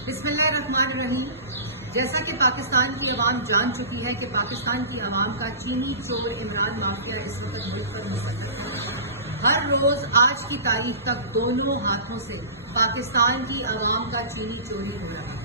बिस्मिल्लाहिर्रहमानिर्रहीम। जैसा कि पाकिस्तान की आवाम जान चुकी है कि पाकिस्तान की आवाम का चीनी चोर इमरान माफिया इस वक्त मुल्क पर मुसल्लत है। हर रोज आज की तारीख तक दोनों हाथों से पाकिस्तान की आवाम का चीनी चोरी हो रहा है।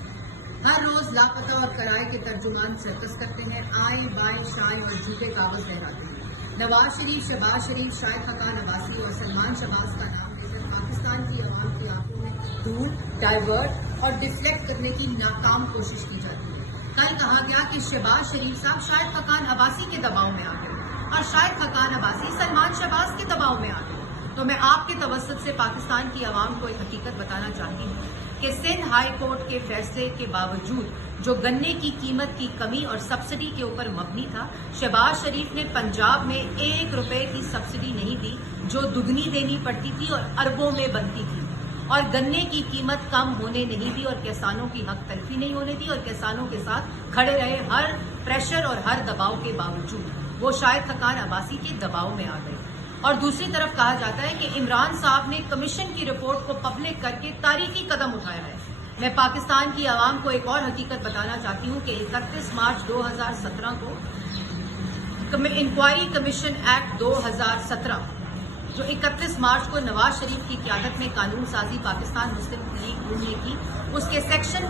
हर रोज लापता और किराए के तर्जुमान सर्कस करते हैं, आए बाएं शाएं और झूठे कागज लहराते हैं। नवाज शरीफ, शहबाज शरीफ, शाहिद खकान अब्बासी और सलमान शहबाज का नाम लेकर पाकिस्तान की आवाम की आंखों में धूल, डाइवर्ट और डिफ्लेक्ट करने की नाकाम कोशिश की जाती है। कल कहा गया कि शहबाज शरीफ साहब शाहिद खकान अब्बासी के दबाव में आ गए और शाहिद खकान अब्बासी सलमान शहबाज के दबाव में आ गए। तो मैं आपके तवज्जुह से पाकिस्तान की आवाम को एक हकीकत बताना चाहती हूँ कि सिंध हाई कोर्ट के फैसले के बावजूद जो गन्ने की कीमत की कमी और सब्सिडी के ऊपर मबनी था, शहबाज शरीफ ने पंजाब में 1 रुपए की सब्सिडी नहीं दी जो दुगनी देनी पड़ती थी और अरबों में बनती थी, और गन्ने की कीमत कम होने नहीं दी और किसानों की हक तलफी नहीं होने दी और किसानों के साथ खड़े रहे। हर प्रेशर और हर दबाव के बावजूद वो शाहिद खकान अब्बासी के दबाव में आ गए। और दूसरी तरफ कहा जाता है कि इमरान साहब ने कमीशन की रिपोर्ट को पब्लिक करके तारीखी कदम उठाया है। मैं पाकिस्तान की आवाम को एक और हकीकत बताना चाहती हूँ कि 31 मार्च 2017 को इंक्वायरी कमीशन एक्ट 2017 जो 31 मार्च को नवाज शरीफ की क़यादत में कानून साजी पाकिस्तान मुस्लिम लीग ने की, उसके सेक्शन